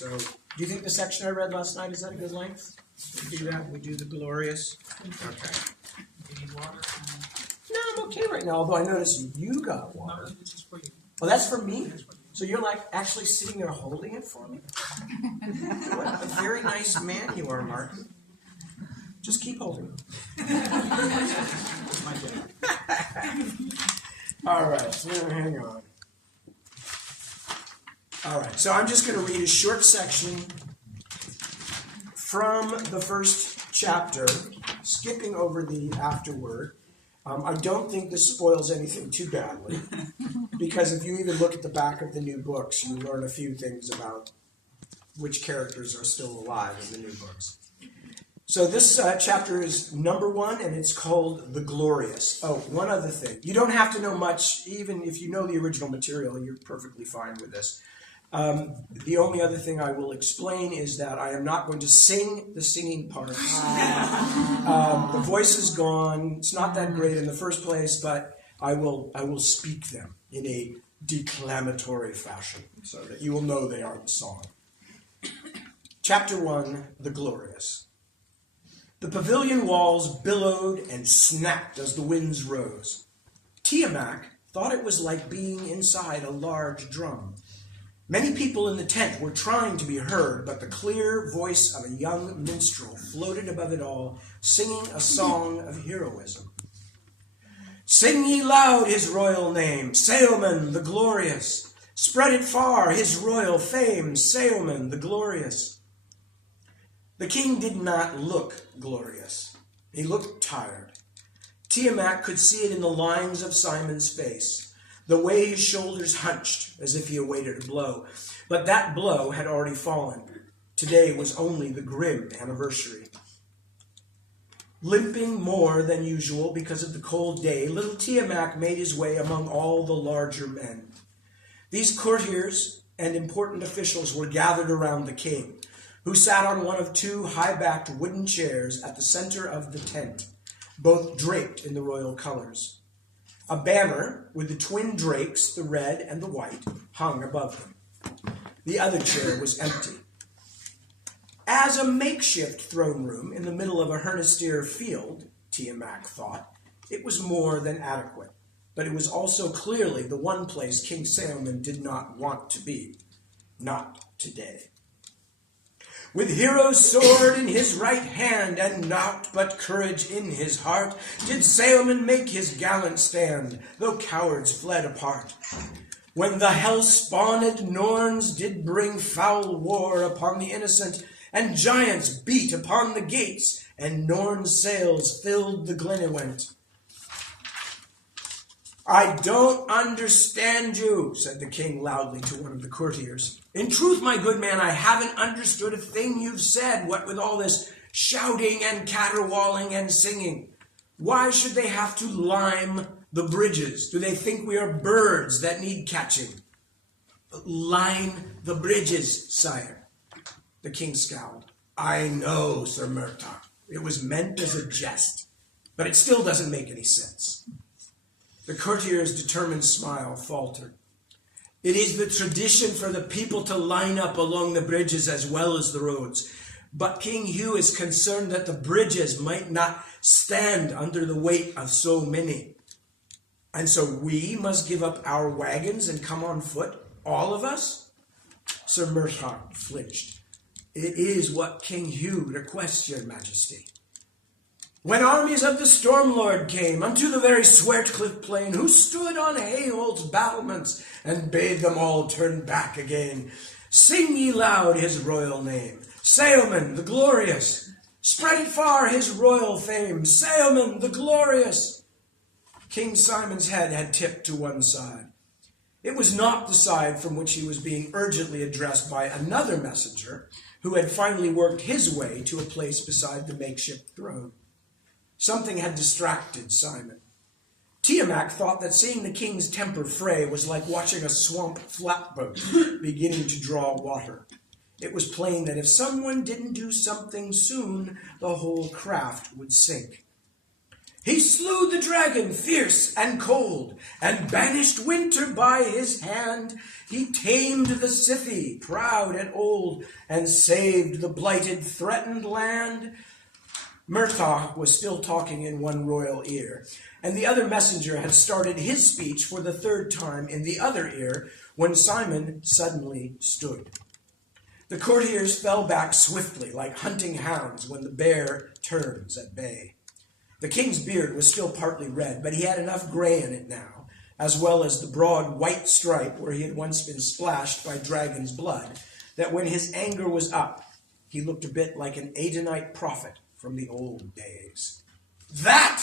So, do you think the section I read last night is that a good length? We do that. We do the glorious. Okay. You need water? No, I'm okay right now. Although I noticed you got water. No, this is for you. Oh, that's for me. So you're like actually sitting there holding it for me. What a very nice man you are, Martin. Just keep holding it. All right, so hang on. All right, so I'm just going to read a short section from the first chapter, skipping over the afterword. I don't think this spoils anything too badly, because if you even look at the back of the new books, you learn a few things about which characters are still alive in the new books. So this chapter is number 1, and it's called The Glorious. Oh, one other thing. You don't have to know much. Even if you know the original material, you're perfectly fine with this. The only other thing I will explain is that I am not going to sing the singing part. The voice is gone. It's not that great in the first place, but I will speak them in a declamatory fashion so that you will know they are the song. Chapter 1, The Glorious. The pavilion walls billowed and snapped as the winds rose. Tiamat thought it was like being inside a large drum. Many people in the tent were trying to be heard, but the clear voice of a young minstrel floated above it all, singing a song of heroism. Sing ye loud his royal name, Sailman the glorious. Spread it far, his royal fame, Sailman the glorious. The king did not look glorious. He looked tired. Tiamat could see it in the lines of Simon's face, the way his shoulders hunched as if he awaited a blow. But that blow had already fallen. Today was only the grim anniversary. Limping more than usual because of the cold day, little Tiamat made his way among all the larger men. These courtiers and important officials were gathered around the king, who sat on one of 2 high-backed wooden chairs at the center of the tent, both draped in the royal colors. A banner with the twin drakes, the red and the white, hung above them. The other chair was empty. As a makeshift throne room in the middle of a Hernisteer field, Tiamat thought, it was more than adequate, but it was also clearly the one place King Sailman did not want to be. Not today. With hero's sword in his right hand and naught but courage in his heart, did Sailman make his gallant stand, though cowards fled apart. When the hell-spawned Norns did bring foul war upon the innocent, and giants beat upon the gates, and Norn sails filled the Glenewent. I don't understand you, said the king loudly to one of the courtiers. In truth, my good man, I haven't understood a thing you've said, what with all this shouting and caterwauling and singing. Why should they have to lime the bridges? Do they think we are birds that need catching? Line the bridges, sire. The king scowled. I know, Sir Murtagh. It was meant as a jest, but it still doesn't make any sense. The courtier's determined smile faltered. It is the tradition for the people to line up along the bridges as well as the roads. But King Hugh is concerned that the bridges might not stand under the weight of so many. And so we must give up our wagons and come on foot, all of us? Sir Murtagh flinched. It is what King Hugh requests, your majesty. When armies of the Stormlord came unto the very Swertcliff plain, who stood on Hayhold's battlements and bade them all turn back again, sing ye loud his royal name, Sailman the glorious. Spread it far his royal fame, Sailman the glorious. King Simon's head had tipped to one side. It was not the side from which he was being urgently addressed by another messenger, who had finally worked his way to a place beside the makeshift throne. Something had distracted Simon. Tiamat thought that seeing the king's temper fray was like watching a swamp flatboat beginning to draw water. It was plain that if someone didn't do something soon, the whole craft would sink. He slew the dragon fierce and cold, and banished winter by his hand. He tamed the Scythe, proud and old, and saved the blighted, threatened land. Murtagh was still talking in one royal ear, and the other messenger had started his speech for the third time in the other ear, when Simon suddenly stood. The courtiers fell back swiftly, like hunting hounds when the bear turns at bay. The king's beard was still partly red, but he had enough gray in it now, as well as the broad white stripe where he had once been splashed by dragon's blood, that when his anger was up, he looked a bit like an Adonite prophet from the old days. That,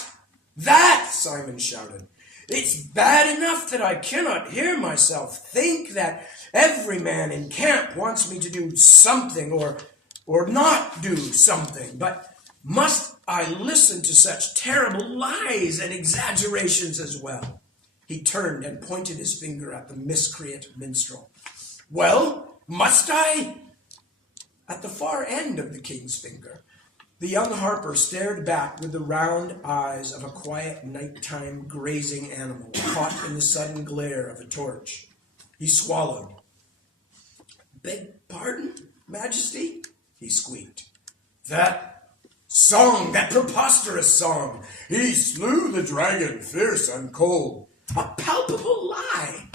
Simon shouted. It's bad enough that I cannot hear myself think, that every man in camp wants me to do something or not do something, but must I listen to such terrible lies and exaggerations as well? He turned and pointed his finger at the miscreant minstrel. Well, must I? At the far end of the king's finger, the young harper stared back with the round eyes of a quiet nighttime grazing animal caught in the sudden glare of a torch. He swallowed. Beg pardon, Majesty? He squeaked. That song, that preposterous song. He slew the dragon fierce and cold. A palpable lie.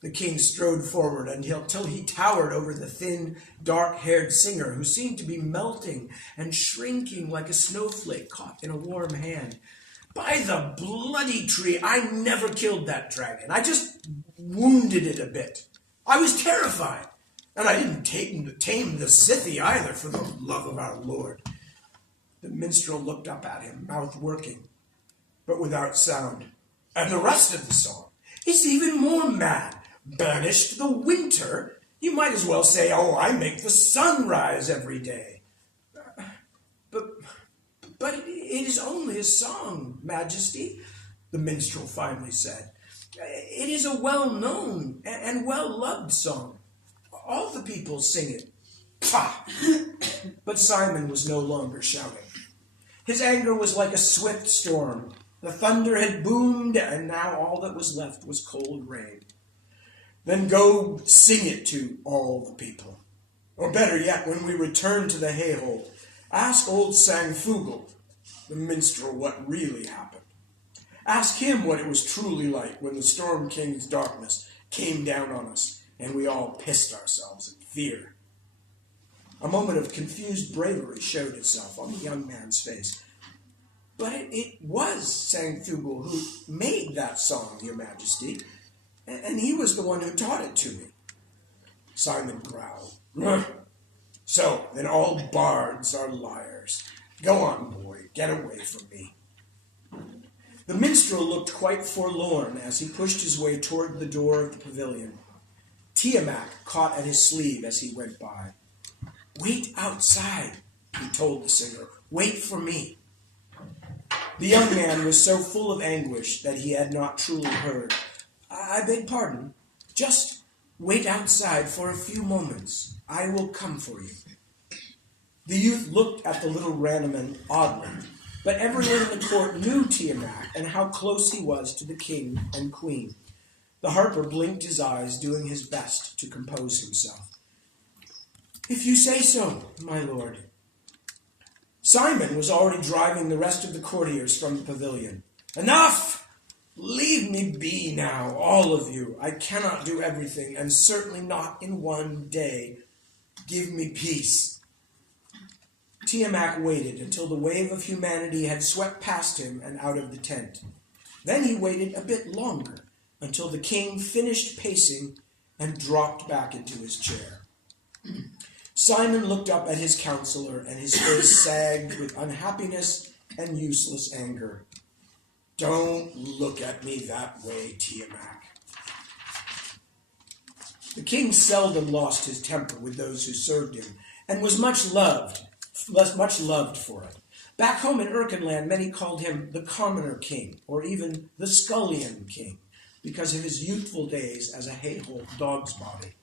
The king strode forward until he towered over the thin, dark-haired singer, who seemed to be melting and shrinking like a snowflake caught in a warm hand. By the bloody tree, I never killed that dragon. I just wounded it a bit. I was terrified. And I didn't tame the Scythe either, for the love of our Lord. The minstrel looked up at him, mouth working, but without sound. And the rest of the song is even more mad. Banished the winter? You might as well say, oh, I make the sun rise every day. But it is only a song, Majesty, the minstrel finally said. It is a well-known and well-loved song. All the people sing it. Pah! But Simon was no longer shouting. His anger was like a swift storm. The thunder had boomed, and now all that was left was cold rain. Then go sing it to all the people. Or better yet, when we return to the hay-hole, ask old Sangfugel, the minstrel, what really happened. Ask him what it was truly like when the Storm King's darkness came down on us, and we all pissed ourselves in fear. A moment of confused bravery showed itself on the young man's face. But it was Sangfugel who made that song, Your Majesty, and he was the one who taught it to me. Simon growled. So, then all bards are liars. Go on, boy, get away from me. The minstrel looked quite forlorn as he pushed his way toward the door of the pavilion. Tiamat caught at his sleeve as he went by. Wait outside, he told the singer. Wait for me. The young man was so full of anguish that he had not truly heard. I beg pardon. Just wait outside for a few moments. I will come for you. The youth looked at the little Ranneman oddly, but everyone in the court knew Tiamat and how close he was to the king and queen. The harper blinked his eyes, doing his best to compose himself. If you say so, my lord. Simon was already driving the rest of the courtiers from the pavilion. Enough! Leave me be now, all of you. I cannot do everything, and certainly not in one day. Give me peace. Tiamat waited until the wave of humanity had swept past him and out of the tent. Then he waited a bit longer, until the king finished pacing and dropped back into his chair. Simon looked up at his counselor, and his face sagged with unhappiness and useless anger. Don't look at me that way, Tiamat. The king seldom lost his temper with those who served him, and was much loved for it. Back home in Erkenland, many called him the Commoner King, or even the Scullion King, because of his youthful days as a hay-hole dog's body.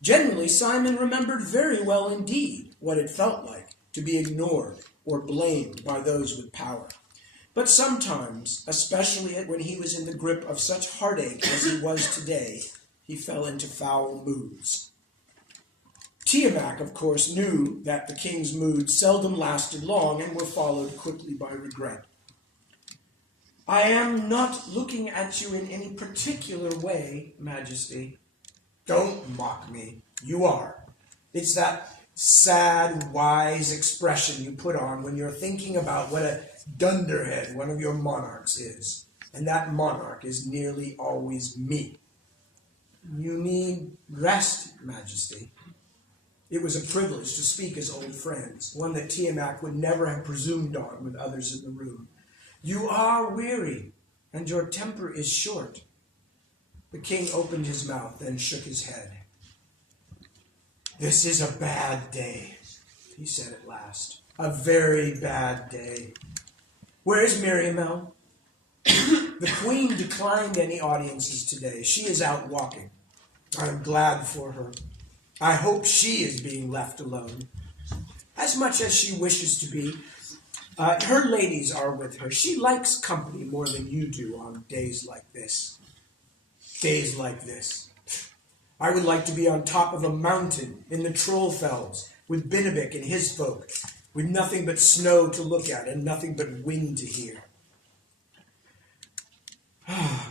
Generally, Simon remembered very well indeed what it felt like to be ignored or blamed by those with power. But sometimes, especially when he was in the grip of such heartache as he was today, he fell into foul moods. Tiamat, of course, knew that the king's moods seldom lasted long and were followed quickly by regret. "I am not looking at you in any particular way, Majesty." "Don't mock me. You are. It's that sad, wise expression you put on when you're thinking about what a dunderhead one of your monarchs is. And that monarch is nearly always me." "You need rest, Majesty." It was a privilege to speak as old friends, one that Tiamat would never have presumed on with others in the room. "You are weary, and your temper is short." The king opened his mouth, then shook his head. "This is a bad day," he said at last. "A very bad day. Where is Miriamel?" "The queen declined any audiences today. She is out walking. I am glad for her. I hope she is being left alone, as much as she wishes to be. Her ladies are with her. She likes company more than you do on days like this. Days like this. I would like to be on top of a mountain in the Trollfells with Binnebik and his folk, with nothing but snow to look at and nothing but wind to hear."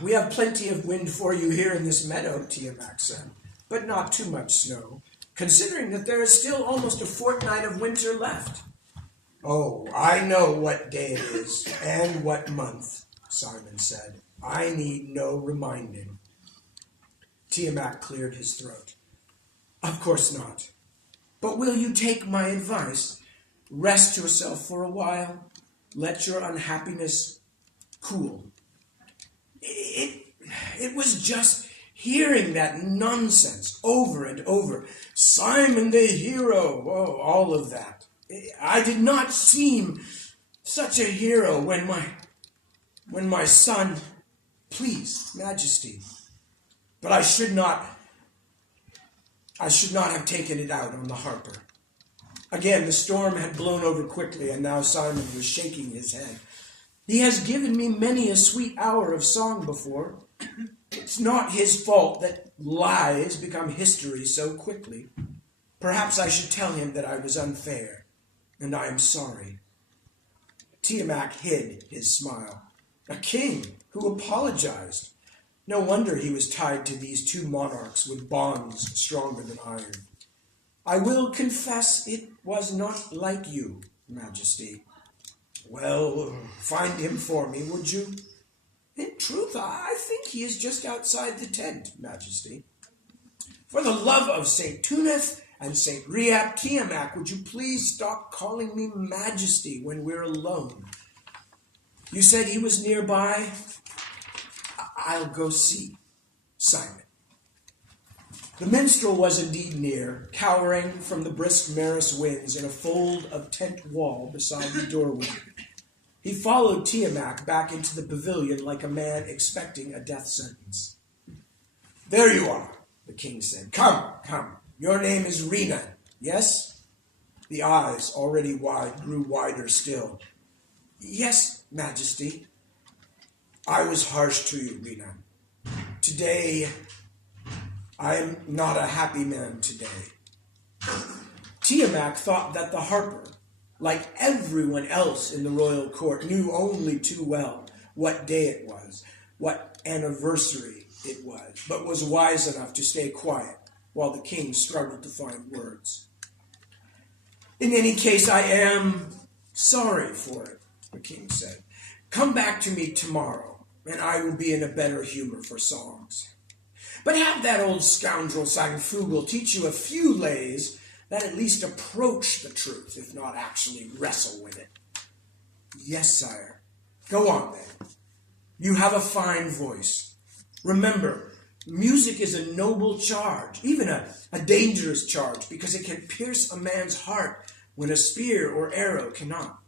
"We have plenty of wind for you here in this meadow," Tiamat said, "but not too much snow, considering that there is still almost a fortnight of winter left." "Oh, I know what day it is, and what month," Simon said. "I need no reminding." Tiamat cleared his throat. "Of course not. But will you take my advice? Rest yourself for a while. Let your unhappiness cool. It was just hearing that nonsense over and over. Simon the hero, all of that. I did not seem such a hero when my son..." "Please, Majesty. But I should not have taken it out on the harper." Again, the storm had blown over quickly, and now Simon was shaking his head. "He has given me many a sweet hour of song before. It's not his fault that lies become history so quickly. Perhaps I should tell him that I was unfair, and I am sorry." Tiamat hid his smile. A king who apologized. No wonder he was tied to these two monarchs with bonds stronger than iron. "I will confess it was not like you, Majesty." "Well, find him for me, would you?" "In truth, I think he is just outside the tent, Majesty." "For the love of St. Tuneth and St. Riab, Tiamat, would you please stop calling me Majesty when we're alone? You said he was nearby. I'll go see Simon." The minstrel was indeed near, cowering from the brisk Maris winds in a fold of tent wall beside the doorway. He followed Tiamat back into the pavilion like a man expecting a death sentence. "There you are," the king said. Come. Your name is Renan, yes?" The eyes, already wide, grew wider still. "Yes, Majesty." "I was harsh to you, Renan. Today, I am not a happy man today." Tiamat thought that the harper, like everyone else in the royal court, knew only too well what day it was, what anniversary it was, but was wise enough to stay quiet while the king struggled to find words. "In any case, I am sorry for it," the king said. "Come back to me tomorrow, and I will be in a better humor for songs. But have that old scoundrel Sangfugel teach you a few lays that at least approach the truth, if not actually wrestle with it." "Yes, sire." "Go on, then. You have a fine voice. Remember, music is a noble charge, even a dangerous charge, because it can pierce a man's heart when a spear or arrow cannot."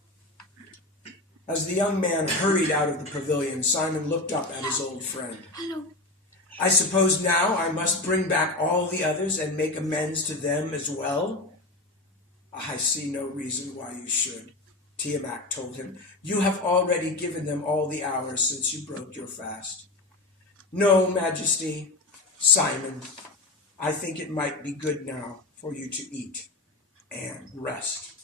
As the young man hurried out of the pavilion, Simon looked up at his old friend. "Hello." "I suppose now I must bring back all the others and make amends to them as well?" "I see no reason why you should," Tiamat told him. You have already given them all the hours since you broke your fast. No, Majesty, Simon, I think it might be good now for you to eat and rest.